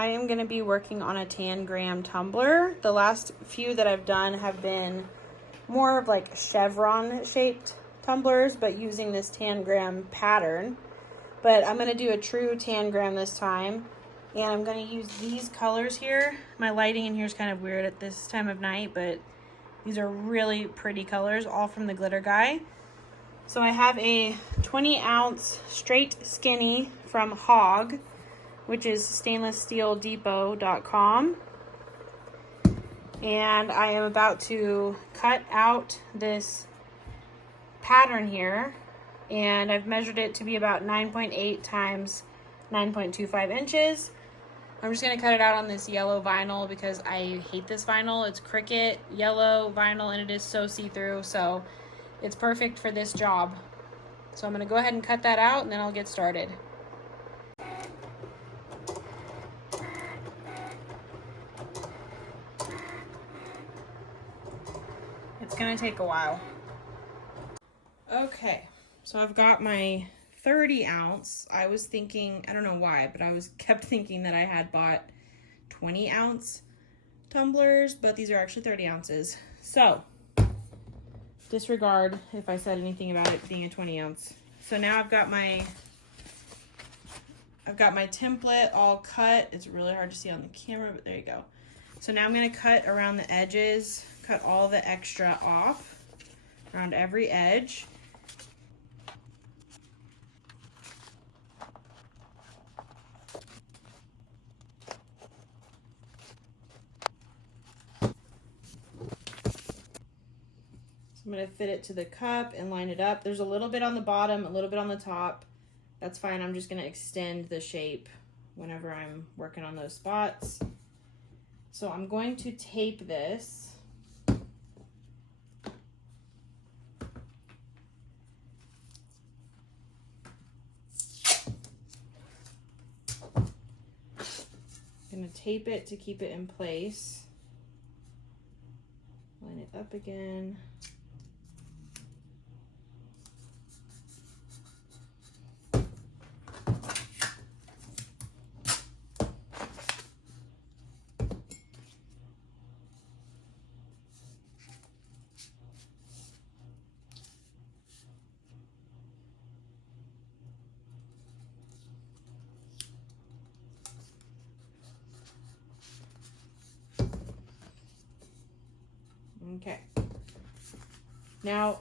I am going to be working on a Tangram tumbler. The last few that I've done have been more of like chevron shaped tumblers, but using this Tangram pattern. But I'm going to do a true Tangram this time. And I'm going to use these colors here. My lighting in here is kind of weird at this time of night, but these are really pretty colors, all from the Glitter Guy. So I have a 20-ounce straight skinny from Hog, which is stainlesssteeldepot.com. And I am about to cut out this pattern here, and I've measured it to be about 9.8 times 9.25 inches. I'm just going to cut it out on this yellow vinyl because I hate this vinyl. It's Cricut yellow vinyl and it is so see-through, so it's perfect for this job. So I'm going to go ahead and cut that out and then I'll get started. It's going to take a while. Okay, so I've got my 30 ounce. I was thinking, I don't know why, but kept thinking that I had bought 20 ounce tumblers, but these are actually 30 ounces. So disregard if I said anything about it being a 20 ounce. So now I've got my template all cut. It's really hard to see on the camera, but there you go. So now I'm going to cut around the edges, cut all the extra off around every edge. I'm going to fit it to the cup and line it up. There's a little bit on the bottom, a little bit on the top. That's fine. I'm just going to extend the shape whenever I'm working on those spots. So I'm going to tape this. I'm going to tape it to keep it in place. Line it up again. Okay. Now,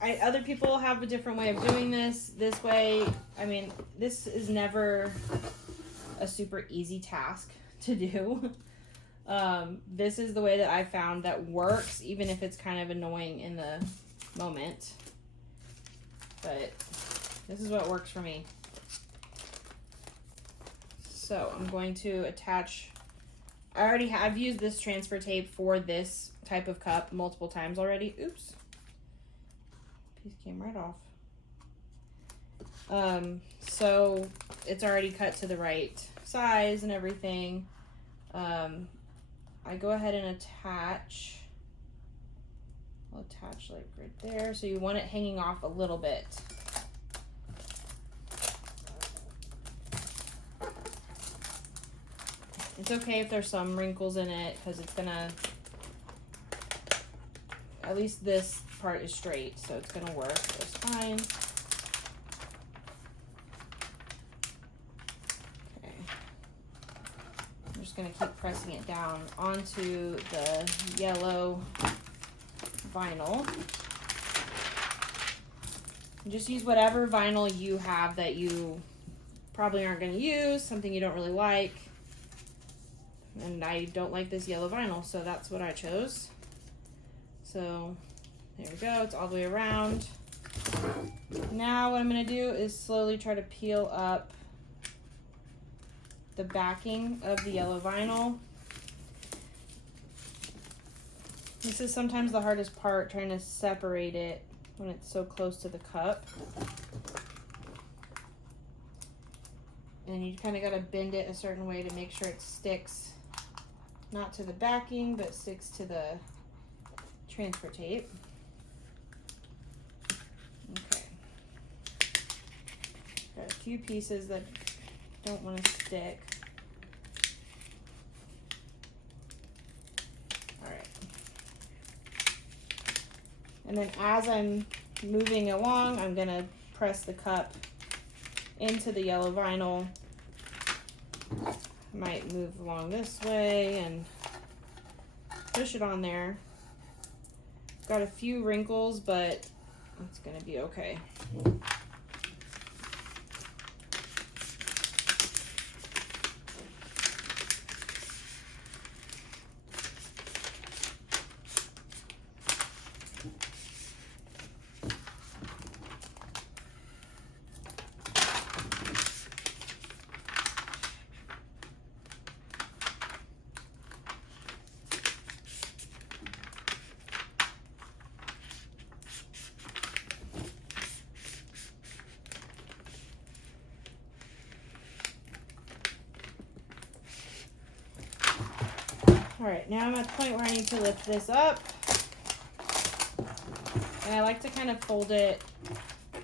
other people have a different way of doing this. This way, I mean, this is never a super easy task to do. This is the way that I found that works, even if it's kind of annoying in the moment. But this is what works for me. So I'm going to attach. I've used this transfer tape for this type of cup multiple times already. Oops. Piece came right off. So it's already cut to the right size and everything. I go ahead and attach. I'll attach like right there. So you want it hanging off a little bit. It's okay if there's some wrinkles in it because it's gonna, at least this part is straight, so it's gonna work just fine. Okay. I'm just gonna keep pressing it down onto the yellow vinyl. And just use whatever vinyl you have that you probably aren't gonna use, something you don't really like. And I don't like this yellow vinyl, so that's what I chose. So there we go, it's all the way around. Now what I'm gonna do is slowly try to peel up the backing of the yellow vinyl. This is sometimes the hardest part, trying to separate it when it's so close to the cup. And you kind of gotta bend it a certain way to make sure it sticks, not to the backing, but sticks to the transfer tape. Okay. Got a few pieces that don't want to stick. And then as I'm moving along, I'm gonna press the cup into the yellow vinyl. Might move along this way and push it on there. Got a few wrinkles, but it's gonna be okay. All right, now I'm at the point where I need to lift this up. And I like to kind of fold it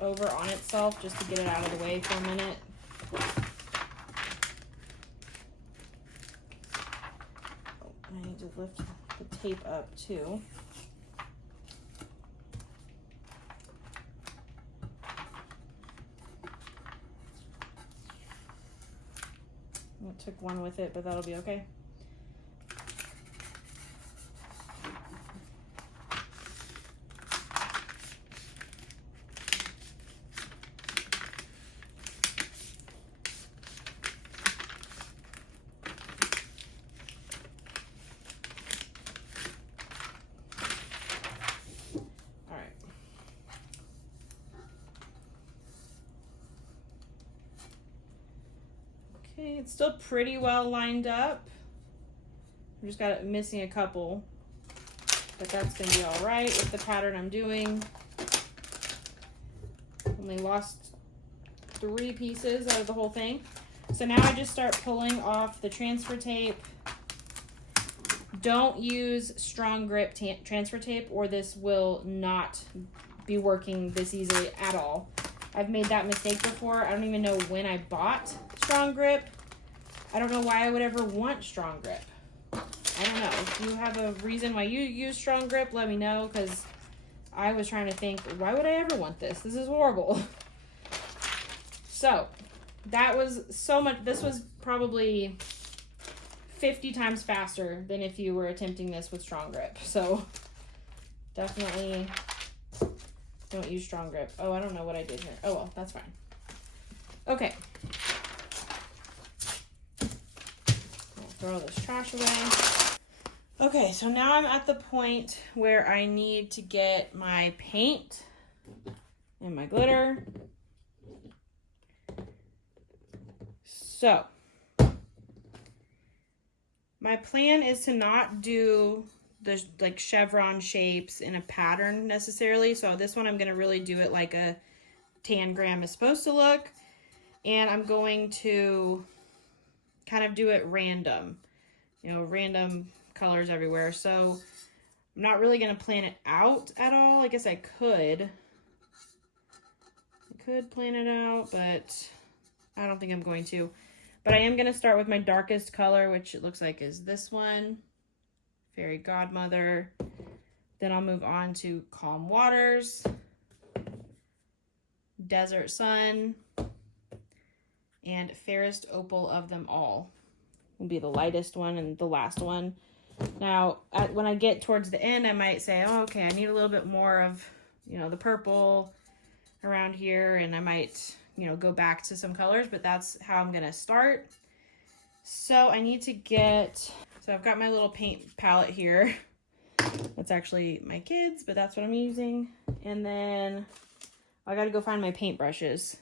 over on itself just to get it out of the way for a minute. Oh, I need to lift the tape up too. I took one with it, but that'll be okay. Okay, it's still pretty well lined up. I just got it missing a couple, but that's gonna be all right with the pattern I'm doing. Only lost 3 pieces out of the whole thing. So now I just start pulling off the transfer tape. Don't use strong grip transfer tape or this will not be working this easily at all. I've made that mistake before. I don't even know when I bought strong grip. I don't know why I would ever want strong grip. I don't know. If you have a reason why you use strong grip, let me know, because I was trying to think, why would I ever want this? This is horrible. So that was so much. This was probably 50 times faster than if you were attempting this with strong grip. So definitely don't use strong grip. Oh, I don't know what I did here. Oh, well, that's fine. Okay. I'll throw this trash away. Okay, so now I'm at the point where I need to get my paint and my glitter. So my plan is to not do the like chevron shapes in a pattern necessarily. So this one I'm going to really do it like a tangram is supposed to look. And I'm going to kind of do it random, you know, random colors everywhere. So I'm not really going to plan it out at all. I guess I could plan it out, but I don't think I'm going to. But I am going to start with my darkest color, which it looks like is this one, Fairy Godmother. Then I'll move on to Calm Waters, Desert Sun, and Fairest Opal of them all will be the lightest one and the last one. Now, when I get towards the end, I might say, oh, okay, I need a little bit more of, you know, the purple around here, and I might, you know, go back to some colors, but that's how I'm gonna start. So I need to get, so I've got my little paint palette here. That's actually my kids, but that's what I'm using. And then I gotta go find my paint brushes.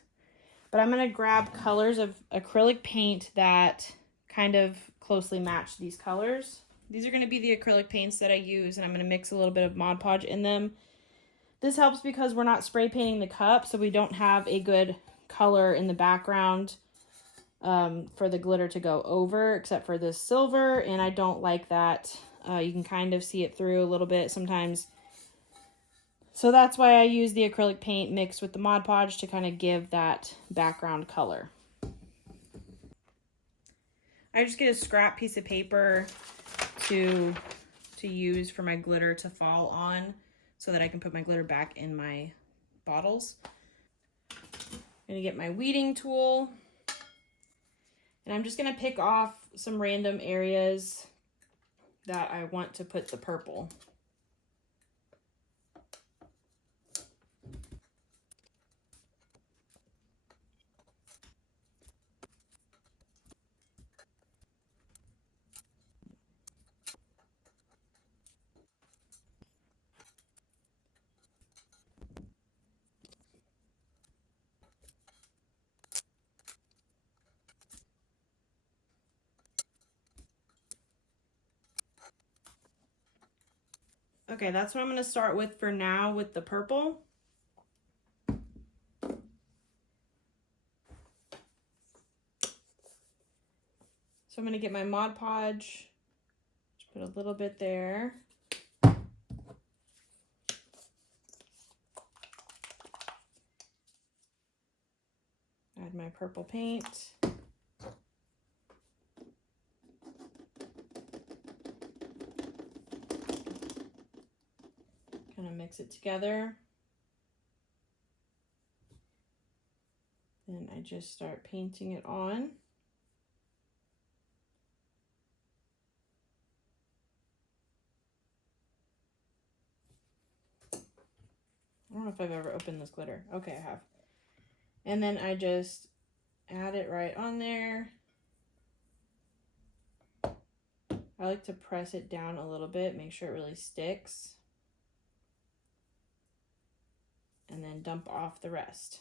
But I'm gonna grab colors of acrylic paint that kind of closely match these colors. These are gonna be the acrylic paints that I use, and I'm gonna mix a little bit of Mod Podge in them. This helps because we're not spray painting the cup, so we don't have a good color in the background for the glitter to go over, except for this silver, and I don't like that. You can kind of see it through a little bit sometimes. So that's why I use the acrylic paint mixed with the Mod Podge to kind of give that background color. I just get a scrap piece of paper to use for my glitter to fall on. so that I can put my glitter back in my bottles. I'm gonna get my weeding tool, and I'm just gonna pick off some random areas that I want to put the purple. Okay, that's what I'm going to start with for now with the purple. So I'm going to get my Mod Podge, just put a little bit there. Add my purple paint. Kind of mix it together. Then I just start painting it on. I don't know if I've ever opened this glitter. Okay, I have. And then I just add it right on there. I like to press it down a little bit, make sure it really sticks. And then dump off the rest.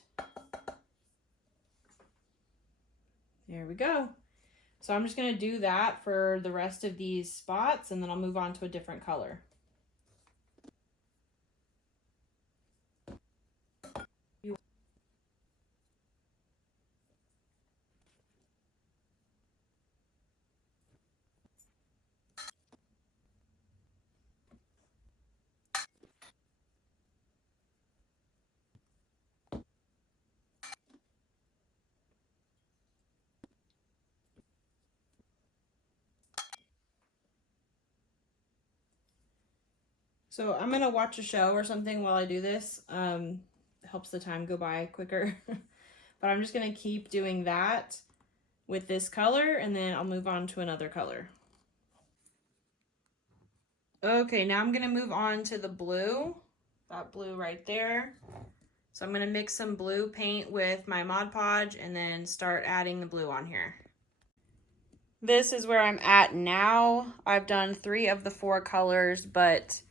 There we go. So I'm just going to do that for the rest of these spots, and then I'll move on to a different color. So I'm gonna watch a show or something while I do this. Helps the time go by quicker. But I'm just gonna keep doing that with this color, and then I'll move on to another color. Okay, now I'm gonna move on to the blue. That blue right there. So I'm gonna mix some blue paint with my Mod Podge and then start adding the blue on here. This is where I'm at now. I've done 3 of the 4 colors, but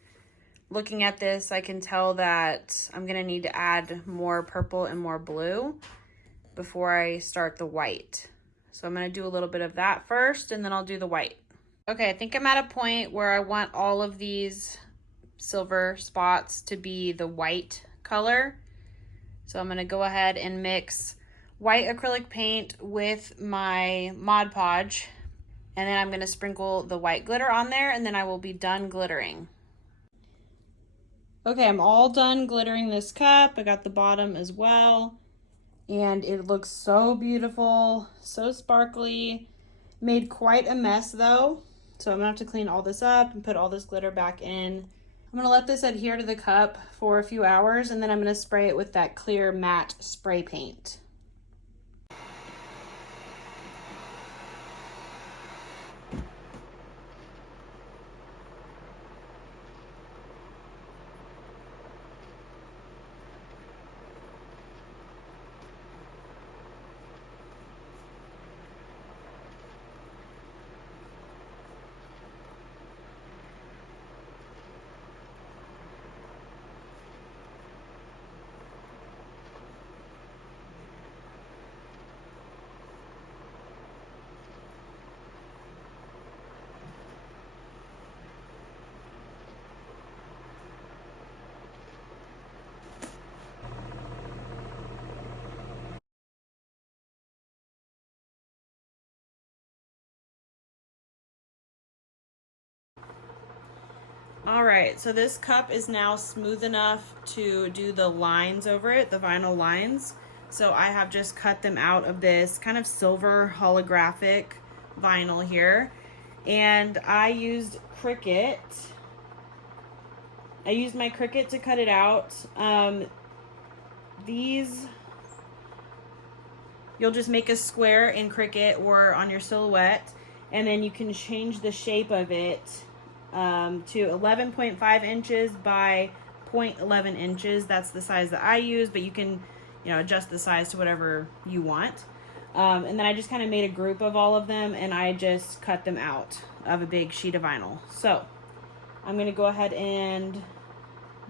looking at this, I can tell that I'm gonna need to add more purple and more blue before I start the white. So I'm gonna do a little bit of that first, and then I'll do the white. Okay, I think I'm at a point where I want all of these silver spots to be the white color. So I'm gonna go ahead and mix white acrylic paint with my Mod Podge, and then I'm gonna sprinkle the white glitter on there, and then I will be done glittering. Okay, I'm all done glittering this cup. I got the bottom as well. And it looks so beautiful, so sparkly. Made quite a mess though. So I'm gonna have to clean all this up and put all this glitter back in. I'm gonna let this adhere to the cup for a few hours, and then I'm gonna spray it with that clear matte spray paint. All right, so this cup is now smooth enough to do the lines over it, the vinyl lines. So I have just cut them out of this kind of silver holographic vinyl here. And I used Cricut I used my Cricut to cut it out. These, you'll just make a square in Cricut or on your Silhouette, and then you can change the shape of it to 11.5 inches by 0.11 inches. That's the size that I use, but you can, adjust the size to whatever you want. And then I just kind of made a group of all of them, and I just cut them out of a big sheet of vinyl. So I'm going to go ahead and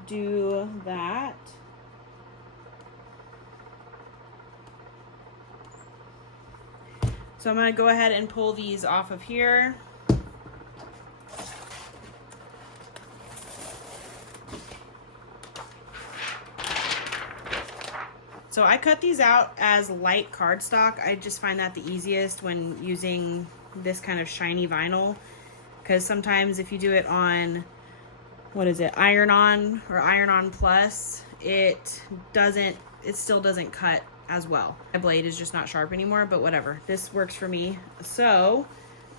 do that. So I'm going to go ahead and pull these off of here. So I cut these out as light cardstock. I just find that the easiest when using this kind of shiny vinyl, because sometimes if you do it on, iron-on or iron-on plus, it still doesn't cut as well. My blade is just not sharp anymore, but whatever. This works for me. So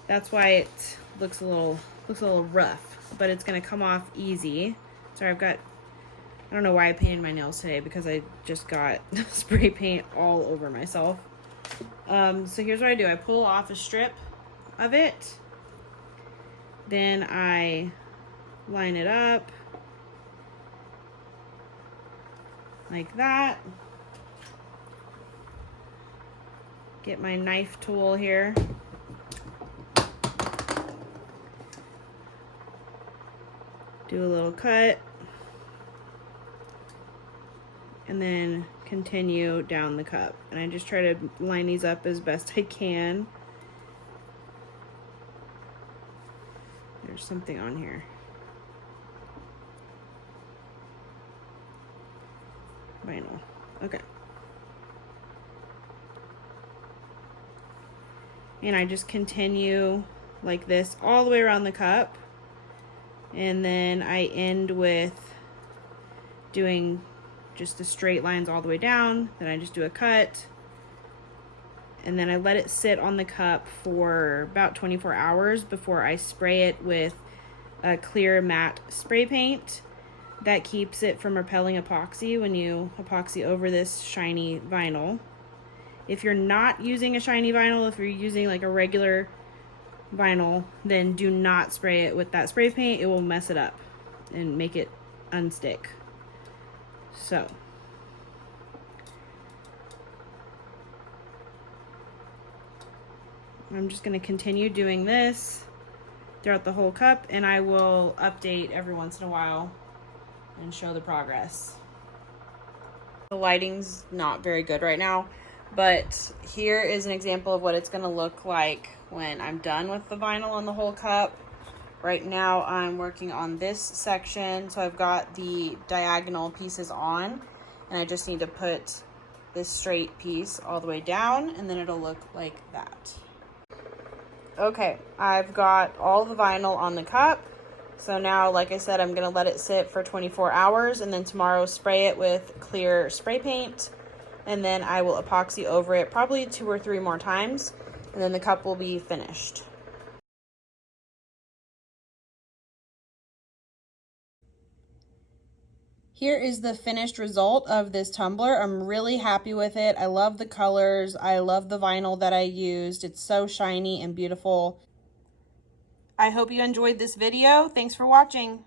that's why it looks a little rough, but it's gonna come off easy. Sorry, I don't know why I painted my nails today, because I just got spray paint all over myself. So here's what I do. I pull off a strip of it. Then I line it up like that. Get my knife tool here. Do a little cut. And then continue down the cup. And I just try to line these up as best I can. There's something on here. Vinyl. Okay. And I just continue like this all the way around the cup. And then I end with doing just the straight lines all the way down. Then I just do a cut. And then I let it sit on the cup for about 24 hours before I spray it with a clear matte spray paint. That keeps it from repelling epoxy when you epoxy over this shiny vinyl. If you're not using a shiny vinyl, if you're using like a regular vinyl, then do not spray it with that spray paint. It will mess it up and make it unstick. So I'm just going to continue doing this throughout the whole cup, and I will update every once in a while and show the progress. The lighting's not very good right now, but here is an example of what it's going to look like when I'm done with the vinyl on the whole cup. Right now I'm working on this section, so I've got the diagonal pieces on, and I just need to put this straight piece all the way down, and then it'll look like that. Okay, I've got all the vinyl on the cup. So now, like I said, I'm gonna let it sit for 24 hours, and then tomorrow spray it with clear spray paint, and then I will epoxy over it probably 2 or 3 more times, and then the cup will be finished. Here is the finished result of this tumbler. I'm really happy with it. I love the colors. I love the vinyl that I used. It's so shiny and beautiful. I hope you enjoyed this video. Thanks for watching.